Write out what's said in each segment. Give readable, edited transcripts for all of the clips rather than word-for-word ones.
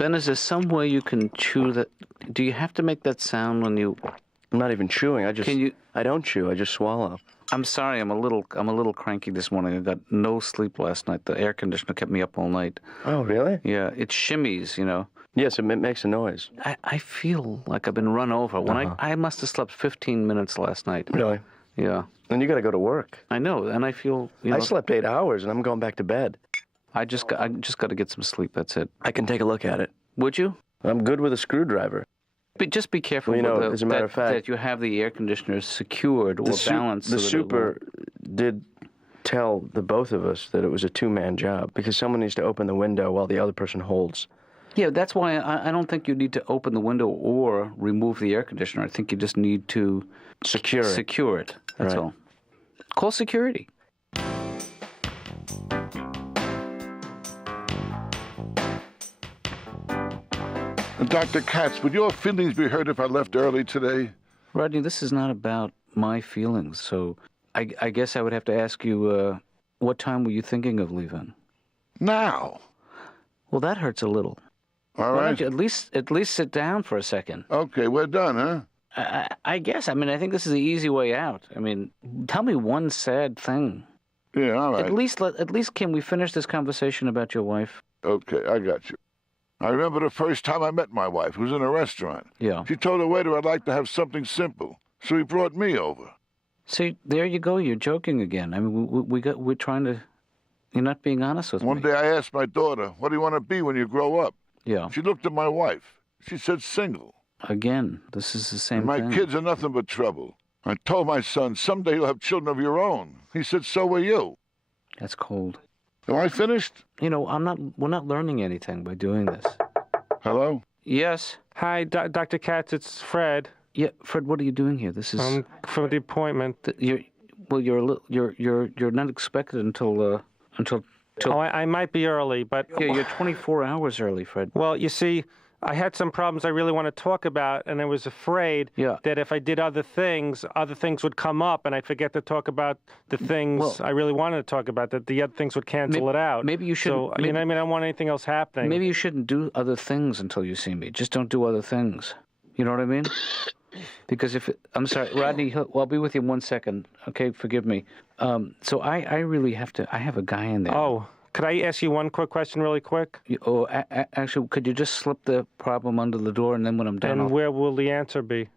Ben, is there some way you can chew that? Do you have to make that sound when you... I'm not even chewing. I don't chew. I just swallow. I'm sorry. I'm a little cranky this morning. I got no sleep last night. The air conditioner kept me up all night. Oh, really? Yeah, it shimmies, you know. Yes, it makes a noise. I feel like I've been run over. When I must have slept 15 minutes last night. Really? Yeah. And you got to go to work. I know, and I feel, I slept 8 hours, and I'm going back to bed. I just got to get some sleep. That's it. I can take a look at it. Would you? I'm good with a screwdriver. Just be careful as a matter of fact, that you have the air conditioner secured or balanced. The super did tell the both of us that it was a two-man job because someone needs to open the window while the other person holds. Yeah, that's why I don't think you need to open the window or remove the air conditioner. I think you just need to secure it. That's all. Call security. Dr. Katz, would your feelings be hurt if I left early today? Rodney, this is not about my feelings, so I guess I would have to ask you, what time were you thinking of leaving? Now. Well, that hurts a little. All right. Why don't you at least sit down for a second? Okay, we're done, huh? I guess. I mean, I think this is the easy way out. I mean, tell me one sad thing. Yeah, all right. At least can we finish this conversation about your wife? Okay, I got you. I remember the first time I met my wife. It was in a restaurant. Yeah. She told the waiter I'd like to have something simple, so he brought me over. See, there you go. You're joking again. I mean, we're trying to... You're not being honest with me. One day I asked my daughter, what do you want to be when you grow up? Yeah. She looked at my wife. She said single. Again, this is the same my thing. My kids are nothing but trouble. I told my son, someday you'll have children of your own. He said, so will you. That's cold. Am I finished? You know, we're not learning anything by doing this. Hello? Yes? Hi, Dr. Katz, it's Fred. Yeah, Fred, what are you doing here? This is... for the appointment. You're not expected until... Oh, I might be early, but... Yeah, you're 24 hours early, Fred. Well, you see, I had some problems I really want to talk about, and I was afraid that if I did other things would come up, and I'd forget to talk about the things I really wanted to talk about, that the other things would cancel it out. Maybe you shouldn't... So, I don't want anything else happening. Maybe you shouldn't do other things until you see me. Just don't do other things. You know what I mean? Because I'm sorry, Rodney, I'll be with you in 1 second. Okay, forgive me. So I really have to... I have a guy in there. Oh, could I ask you one quick question really quick? Actually, could you just slip the problem under the door, and then when I'm done... And where will the answer be?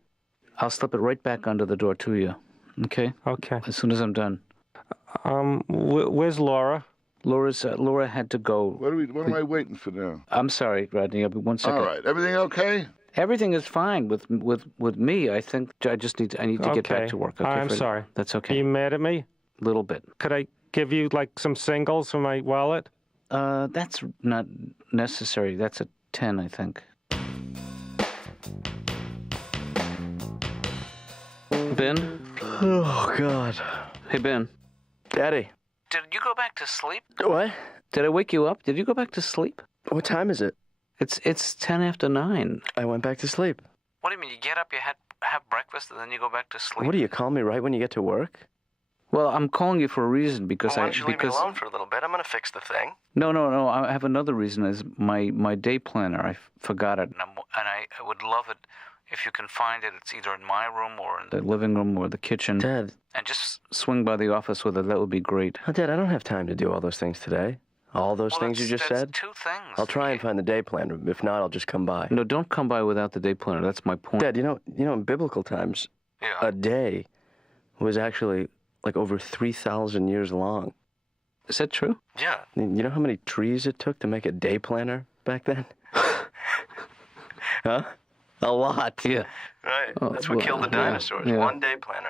I'll slip it right back under the door to you. Okay? Okay. As soon as I'm done. Where's Laura? Laura had to go. What am I waiting for now? I'm sorry, Rodney. I'll be 1 second. All right. Everything okay? Everything is fine with me. I think I need to get back to work. Okay, I'm sorry. That's okay. Are you mad at me? A little bit. Could I give you some singles from my wallet? That's not necessary. That's a 10, I think. Ben? Oh, God. Hey, Ben. Daddy. Did you go back to sleep? What? Did I wake you up? Did you go back to sleep? What time is it? It's 10 after 9. I went back to sleep. What do you mean? You get up, you have breakfast, and then you go back to sleep? What do you call me right when you get to work? Well, I'm calling you for a reason because why don't you leave me alone for a little bit? I'm going to fix the thing. No. I have another reason. Is my day planner. I forgot it, and I would love it if you can find it. It's either in my room or in the living room or the kitchen. Dad. And just swing by the office with it. That would be great. Oh, Dad, I don't have time to do all those things today. All those things you just said? 2 things. I'll try and find the day planner. If not, I'll just come by. No, don't come by without the day planner. That's my point. Dad, you know, in biblical times, a day was actually like over 3,000 years long. Is that true? Yeah. You know how many trees it took to make a day planner back then? Huh? A lot. Yeah. Right. That's what killed the dinosaurs. Yeah. One day planner.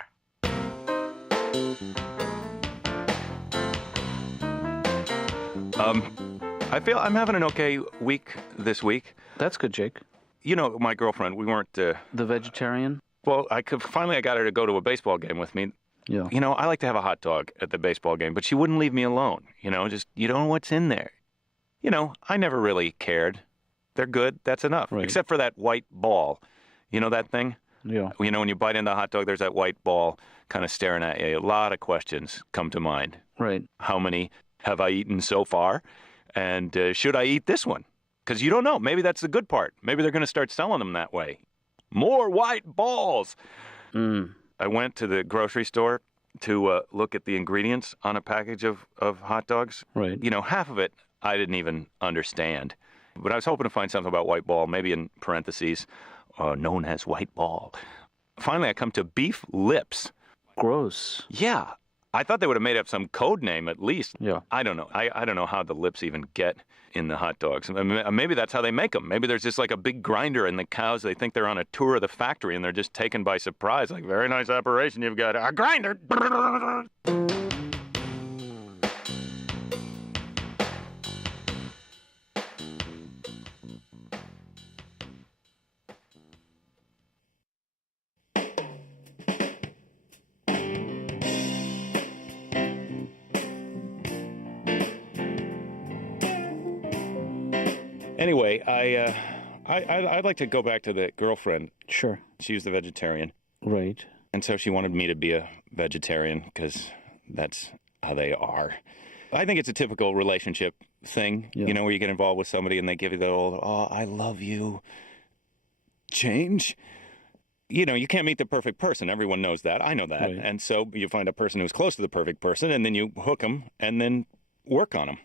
I feel I'm having an okay week this week. That's good, Jake. You know, my girlfriend, we weren't... The vegetarian? Well, I got her to go to a baseball game with me. Yeah. You know, I like to have a hot dog at the baseball game, but she wouldn't leave me alone. You know, you don't know what's in there. You know, I never really cared. They're good, that's enough. Right. Except for that white ball. You know that thing? Yeah. You know, when you bite into a hot dog, there's that white ball kind of staring at you. A lot of questions come to mind. Right. How many have I eaten so far? And should I eat this one? Because you don't know. Maybe that's the good part. Maybe they're going to start selling them that way. More white balls. I went to the grocery store to look at the ingredients on a package of hot dogs. Right. You know, half of it I didn't even understand. But I was hoping to find something about white ball, maybe in parentheses, known as white ball. Finally, I come to beef lips. Gross. Yeah. I thought they would have made up some code name at least. Yeah. I don't know. I don't know how the lips even get in the hot dogs. Maybe that's how they make them. Maybe there's just like a big grinder and the cows, they think they're on a tour of the factory and they're just taken by surprise. Like, very nice operation. You've got a grinder. Anyway, I'd like to go back to the girlfriend. Sure. She was the vegetarian. Right. And so she wanted me to be a vegetarian because that's how they are. I think it's a typical relationship thing, you know, where you get involved with somebody and they give you the old, oh, I love you, change. You know, you can't meet the perfect person. Everyone knows that. I know that. Right. And so you find a person who's close to the perfect person and then you hook them and then work on them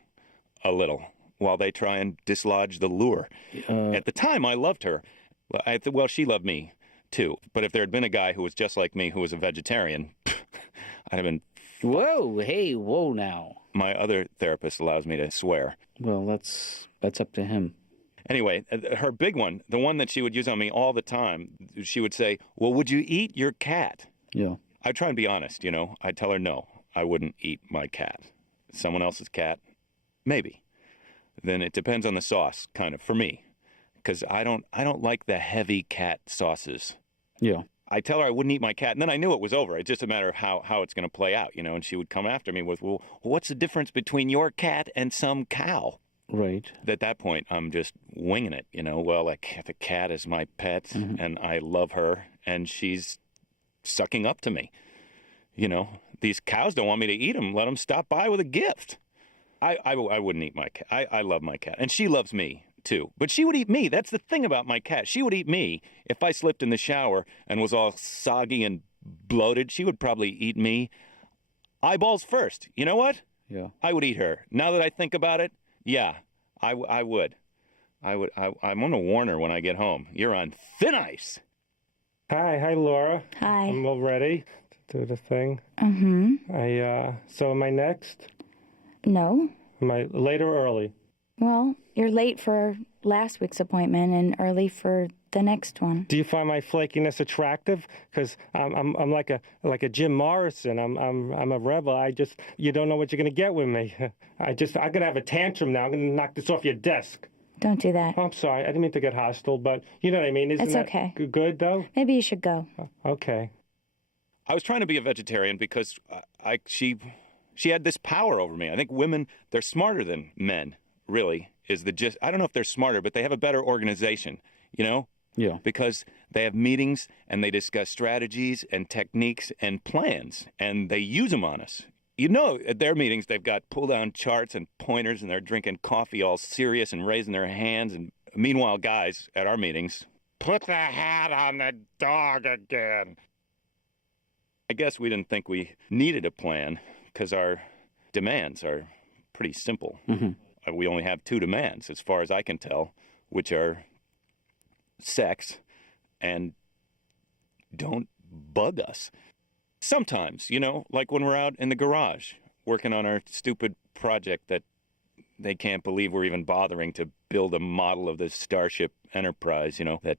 a little while they try and dislodge the lure. At the time, I loved her. Well, she loved me, too. But if there had been a guy who was just like me, who was a vegetarian, I'd have been... Whoa, hey, whoa now. My other therapist allows me to swear. Well, that's up to him. Anyway, her big one, the one that she would use on me all the time, she would say, well, would you eat your cat? Yeah. I'd try and be honest, you know. I'd tell her, no, I wouldn't eat my cat. Someone else's cat, maybe. Then it depends on the sauce, kind of, for me. Because I don't like the heavy cat sauces. Yeah. I tell her I wouldn't eat my cat, and then I knew it was over. It's just a matter of how it's going to play out, you know. And she would come after me with, well, what's the difference between your cat and some cow? Right. At that point, I'm just winging it, you know. Well, like, the cat is my pet, and I love her, and she's sucking up to me. You know, these cows don't want me to eat them. Let them stop by with a gift. I wouldn't eat my cat. I love my cat. And she loves me, too. But she would eat me. That's the thing about my cat. She would eat me. If I slipped in the shower and was all soggy and bloated, she would probably eat me eyeballs first. You know what? Yeah. I would eat her. Now that I think about it, yeah, I would. I'm going to warn her when I get home. You're on thin ice. Hi, Laura. Hi. I'm all ready to do the thing. So am I next? No. Am I late or early? Well, you're late for last week's appointment and early for the next one. Do you find my flakiness attractive? Because I'm like a Jim Morrison. I'm a rebel. You don't know what you're gonna get with me. I'm gonna have a tantrum now. I'm gonna knock this off your desk. Don't do that. Oh, I'm sorry. I didn't mean to get hostile, but you know what I mean. Isn't that okay. Good though? Maybe you should go. Okay. I was trying to be a vegetarian because she had this power over me. I think women, they're smarter than men, really, is the gist. I don't know if they're smarter, but they have a better organization, you know? Yeah. Because they have meetings and they discuss strategies and techniques and plans, and they use them on us. You know, at their meetings, they've got pull-down charts and pointers, and they're drinking coffee all serious and raising their hands. And meanwhile, guys, at our meetings, put the hat on the dog again. I guess we didn't think we needed a plan because our demands are pretty simple. We only have two demands, as far as I can tell, which are sex and don't bug us. Sometimes, you know, like when we're out in the garage working on our stupid project that they can't believe we're even bothering to build a model of the Starship Enterprise, you know, that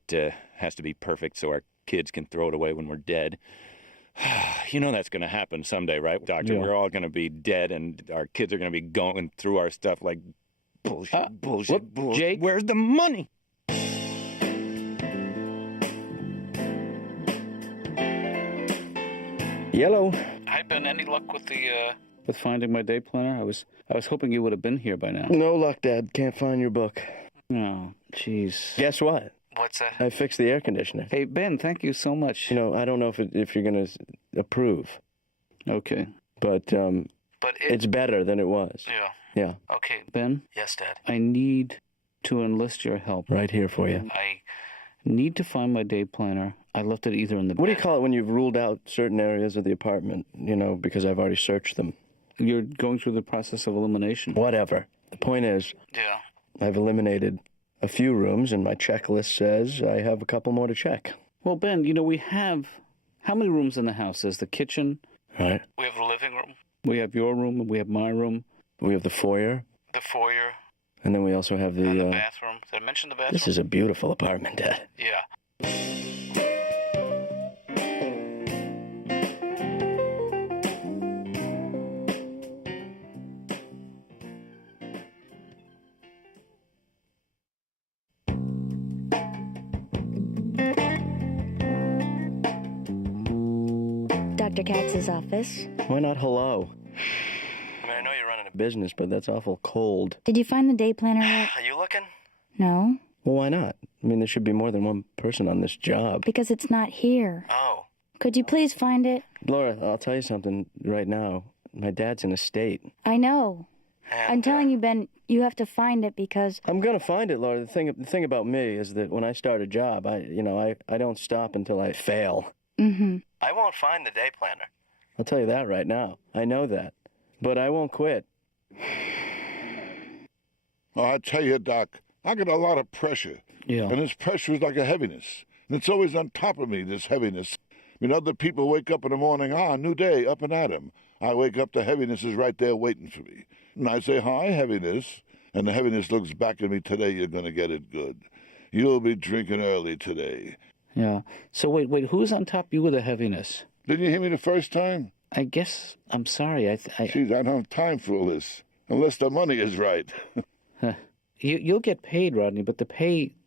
has to be perfect so our kids can throw it away when we're dead. You know that's going to happen someday, right, Doctor? Yeah. We're all going to be dead, and our kids are going to be going through our stuff like bullshit, bullshit. Jake? Where's the money? Yellow. Hi, Ben. Any luck with with finding my day planner? I was hoping you would have been here by now. No luck, Dad. Can't find your book. Oh, jeez. Guess what? What's that? I fixed the air conditioner. Hey, Ben, thank you so much. You know, I don't know if you're going to approve. Okay. But it's better than it was. Yeah. Yeah. Okay, Ben? Yes, Dad. I need to enlist your help. Right here for you. I need to find my day planner. I left it either in the What do you call it when you've ruled out certain areas of the apartment, because I've already searched them? You're going through the process of elimination. Whatever. The point is, I've eliminated a few rooms, and my checklist says I have a couple more to check. Well, Ben, we have... How many rooms in the house? There's the kitchen. Right. We have the living room. We have your room, and we have my room. We have the foyer. The foyer. And then we also have the bathroom. Did I mention the bathroom? This is a beautiful apartment, Dad. Yeah. Dr. Katz's office. Why not hello? I know you're running a business, but that's awful cold. Did you find the day planner yet? Are you looking? No. Well, why not? There should be more than one person on this job. Because it's not here. Oh. Could you please find it? Laura, I'll tell you something right now. My dad's in a state. I know. I'm telling you, Ben, you have to find it because... I'm going to find it, Laura. The thing about me is that when I start a job, I don't stop until I fail. Mm-hmm. I won't find the day planner. I'll tell you that right now. I know that. But I won't quit. Oh, I tell you, Doc, I get a lot of pressure. Yeah. And this pressure is like a heaviness. And it's always on top of me, this heaviness. Other people wake up in the morning, new day, up and at 'em. I wake up, the heaviness is right there waiting for me. And I say, hi, heaviness. And the heaviness looks back at me, today you're going to get it good. You'll be drinking early today. Yeah. So wait, who's on top of you with the heaviness? Didn't you hear me the first time? I guess, I'm sorry. Jeez, I don't have time for all this, unless the money is right. You'll get paid, Rodney, but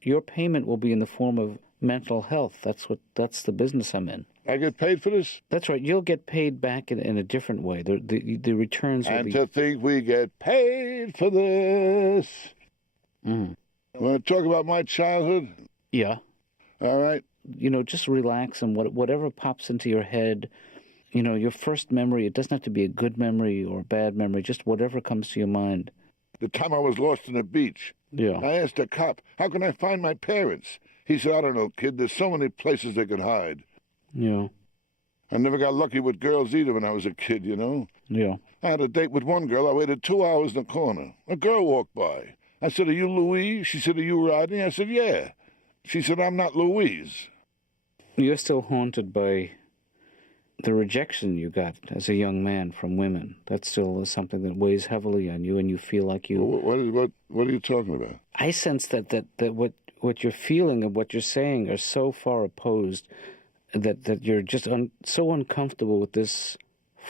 your payment will be in the form of mental health. That's the business I'm in. I get paid for this? That's right. You'll get paid back in a different way. The returns will be... And to think we get paid for this. Mm. Want to talk about my childhood? Yeah. All right. Just relax and whatever pops into your head, your first memory, it doesn't have to be a good memory or a bad memory, just whatever comes to your mind. The time I was lost on the beach. Yeah. I asked a cop, how can I find my parents? He said, I don't know, kid, there's so many places they could hide. Yeah. I never got lucky with girls either when I was a kid, Yeah. I had a date with one girl. I waited 2 hours in the corner. A girl walked by. I said, are you Louise? She said, are you Rodney? I said, yeah. She said, I'm not Louise. You're still haunted by the rejection you got as a young man from women. That still is something that weighs heavily on you, and you feel like you... What are you talking about? I sense that what you're feeling and what you're saying are so far opposed that you're just so uncomfortable with this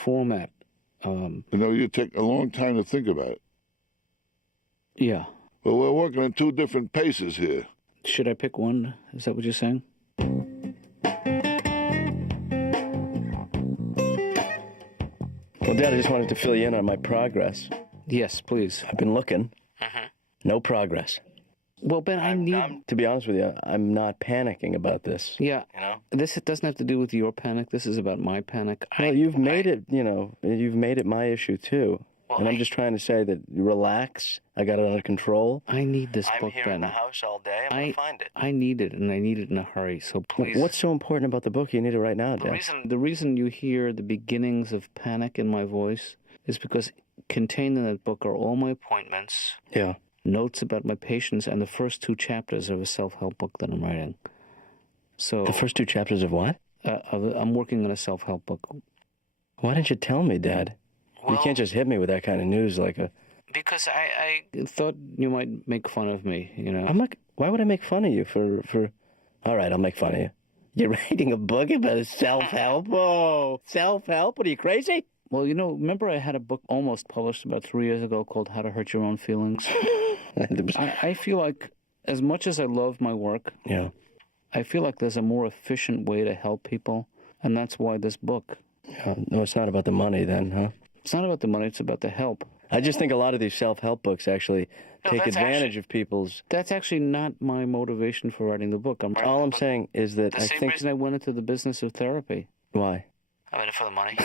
format. You take a long time to think about it. Yeah. Well, we're working in two different paces here. Should I pick one? Is that what you're saying? Well, Dad, I just wanted to fill you in on my progress. Yes, please. I've been looking. Mm-hmm. No progress. Well, Ben, to be honest with you, I'm not panicking about this. Yeah. This doesn't have to do with your panic. This is about my panic. Well, you've made it my issue, too. Well, and I'm just trying to say that relax. I got it under control. I need this book, Ben. I'm here in the house all day. I'm going to find it. I need it, and I need it in a hurry, so please. What's so important about the book? You need it right now, Dad. The reason you hear the beginnings of panic in my voice is because contained in that book are all my appointments. Yeah. Notes about my patients, and the first 2 chapters of a self-help book that I'm writing. So the first 2 chapters of what? I'm working on a self-help book. Why didn't you tell me, Dad? Well, you can't just hit me with that kind of news like a... Because I thought you might make fun of me, I'm like, why would I make fun of you for... All right, I'll make fun of you. You're writing a book about self-help? Oh, self-help? What, are you crazy? Well, remember I had a book almost published about 3 years ago called How to Hurt Your Own Feelings? I feel like, as much as I love my work, yeah, I feel like there's a more efficient way to help people, and that's why this book. No, it's not about the money then, huh? It's not about the money, it's about the help. I just think a lot of these self-help books actually take advantage of people's... That's actually not my motivation for writing the book. All I'm saying is that I think... The same reason I went into the business of therapy. Why? I'm in it for the money.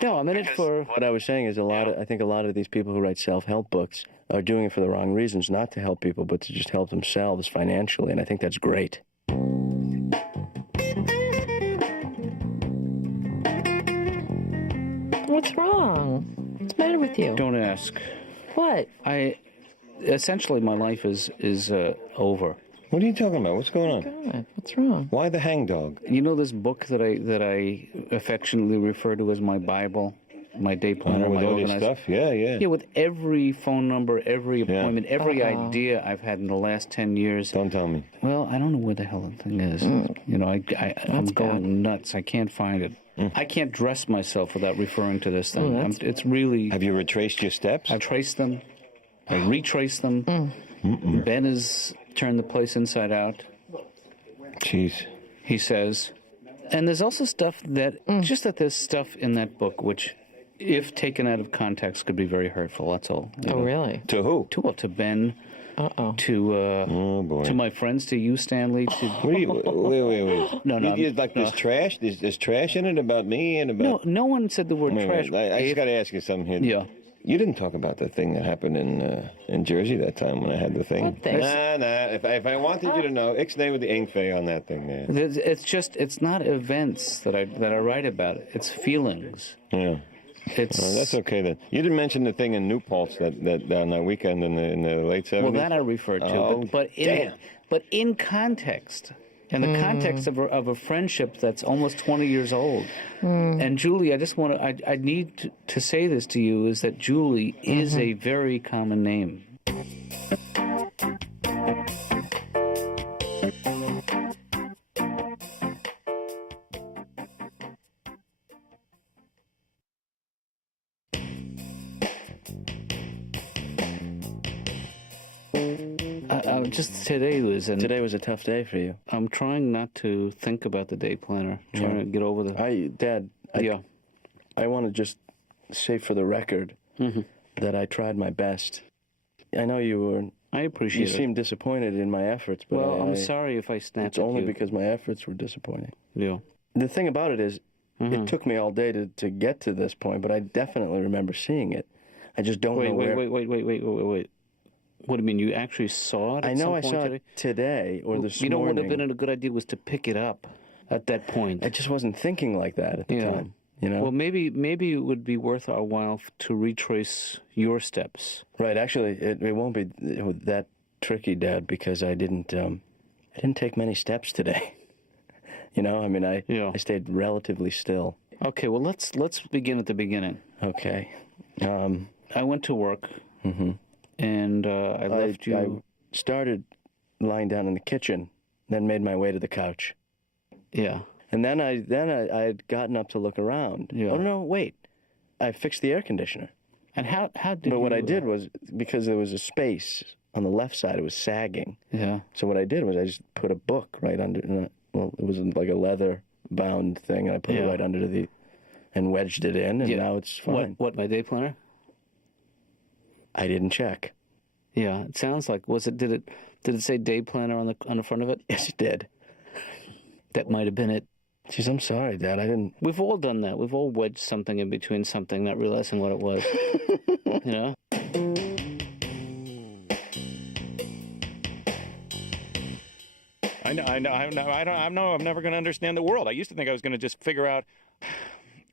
No, I'm in it for... What I was saying is I think a lot of these people who write self-help books are doing it for the wrong reasons, not to help people, but to just help themselves financially, and I think that's great. What's wrong? What's the matter with you? Don't ask. What? Essentially, my life is over. What are you talking about? What's going on? God, what's wrong? Why the hangdog? You know this book that I affectionately refer to as my Bible, my day planner, with my all your organized stuff? Yeah. Yeah, with every phone number, every appointment, every idea I've had in the last 10 years. Don't tell me. Well, I don't know where the hell the thing is. You know, I'm going nuts. I can't find it. I can't dress myself without referring to this thing. It's really... Have you retraced your steps? I traced them. I retraced them. Ben has turned the place inside out. Jeez. He says. And there's also stuff that, just that there's stuff in that book which, if taken out of context, could be very hurtful. That's all. Oh, really? To who? To Ben. To oh boy. To my friends, to you, Stanley. To wait. No. There's trash. There's trash in it about me and about. No one said the word trash. I just got to ask you something here. Yeah. You didn't talk about the thing that happened in Jersey that time when I had the thing. What thing? Nah. If I wanted you to know, ixnay with the ingfay on that thing, man. It's not events that I write about. It's feelings. Yeah. Well, that's okay then. You didn't mention the thing in New Paltz that on that weekend in the late 70s. Well, that I referred to, but in context. In the context of a friendship that's almost 20 years old. And Julie, I need to say this to you, is that Julie is a very common name. Today was a tough day for you. I'm trying not to think about the day planner. Trying to get over the. Dad. I want to just say for the record that I tried my best. I know you were. I appreciate it. You seemed disappointed in my efforts, but I'm sorry if I snapped at you. It's only because my efforts were disappointing. Yeah. The thing about it is, it took me all day to get to this point, but I definitely remember seeing it. I just don't know where. Wait. What do you mean? You actually saw it? I know I saw it today or this morning. You know what would have been a good idea was to pick it up at that point. I just wasn't thinking like that at the time. You know. Well, maybe it would be worth our while to retrace your steps. Right. Actually, it won't be that tricky, Dad, because I didn't take many steps today. You know, I mean, I stayed relatively still. Okay. Well, let's begin at the beginning. Okay. I went to work. And I left you. I started lying down in the kitchen, then made my way to the couch. Yeah. And then I had gotten up to look around. Yeah. Oh no, wait! I fixed the air conditioner. And how did? But what I did was, because there was a space on the left side, it was sagging. Yeah. So what I did was I just put a book right under. Well, it was like a leather bound thing, and I put it right under and wedged it in, and now it's fine. What my day planner? I didn't check. Yeah, it sounds like. Did it say day planner on the front of it? Yes, it did. That might have been it. Jeez, I'm sorry, Dad. I didn't. We've all done that. We've all wedged something in between something, not realizing what it was. You know. I know. I'm never going to understand the world. I used to think I was going to just figure out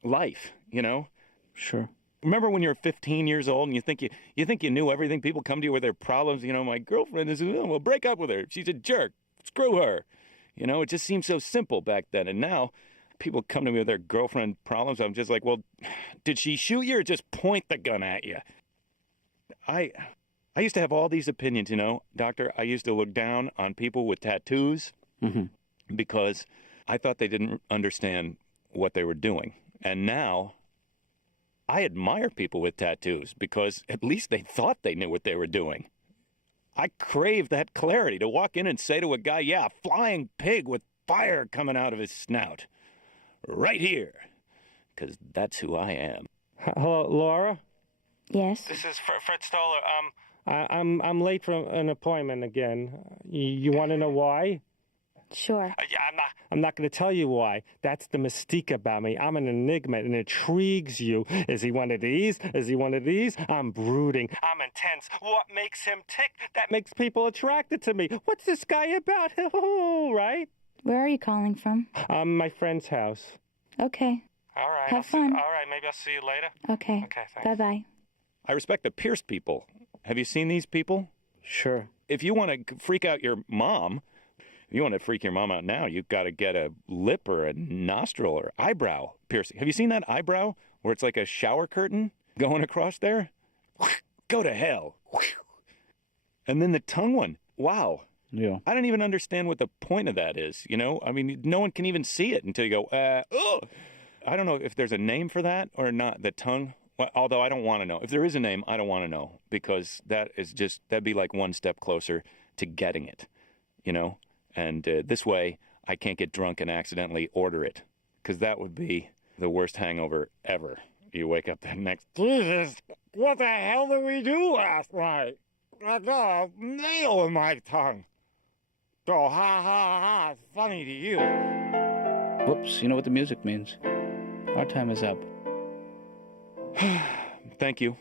life. You know. Sure. Remember when you're 15 years old and you think you knew everything? People come to you with their problems. You know, my girlfriend is, well, break up with her. She's a jerk. Screw her. You know, it just seemed so simple back then. And now people come to me with their girlfriend problems. I'm just like, well, did she shoot you or just point the gun at you? I used to have all these opinions, you know, Doctor. I used to look down on people with tattoos because I thought they didn't understand what they were doing. And now I admire people with tattoos because at least they thought they knew what they were doing. I crave that clarity to walk in and say to a guy, yeah, flying pig with fire coming out of his snout. Right here. Because that's who I am. Hello, Laura? Yes? This is Fred Stoller. I'm late for an appointment again. You want to know why? Sure. Yeah, I'm not going to tell you why. That's the mystique about me. I'm an enigma, and it intrigues you. Is he one of these? Is he one of these? I'm brooding. I'm intense. What makes him tick? That makes people attracted to me. What's this guy about? Right? Where are you calling from? My friend's house. Okay. All right. Have fun. All right, maybe I'll see you later. Okay. Okay, thanks. Bye-bye. I respect the Pierce people. Have you seen these people? Sure. If you want to freak out your mom, if you want to freak your mom out now, you've got to get a lip or a nostril or eyebrow piercing. Have you seen that eyebrow where it's like a shower curtain going across there? Go to hell. And then the tongue one. Wow. Yeah. I don't even understand what the point of that is, you know? I mean, no one can even see it until you go, ugh. I don't know if there's a name for that or not, the tongue. Well, although I don't want to know. If there is a name, I don't want to know because that'd be like one step closer to getting it, you know? And this way, I can't get drunk and accidentally order it because that would be the worst hangover ever. You wake up the next, Jesus, what the hell did we do last night? I got a nail in my tongue. Oh, ha, ha, ha, it's funny to you. Whoops, you know what the music means. Our time is up. Thank you.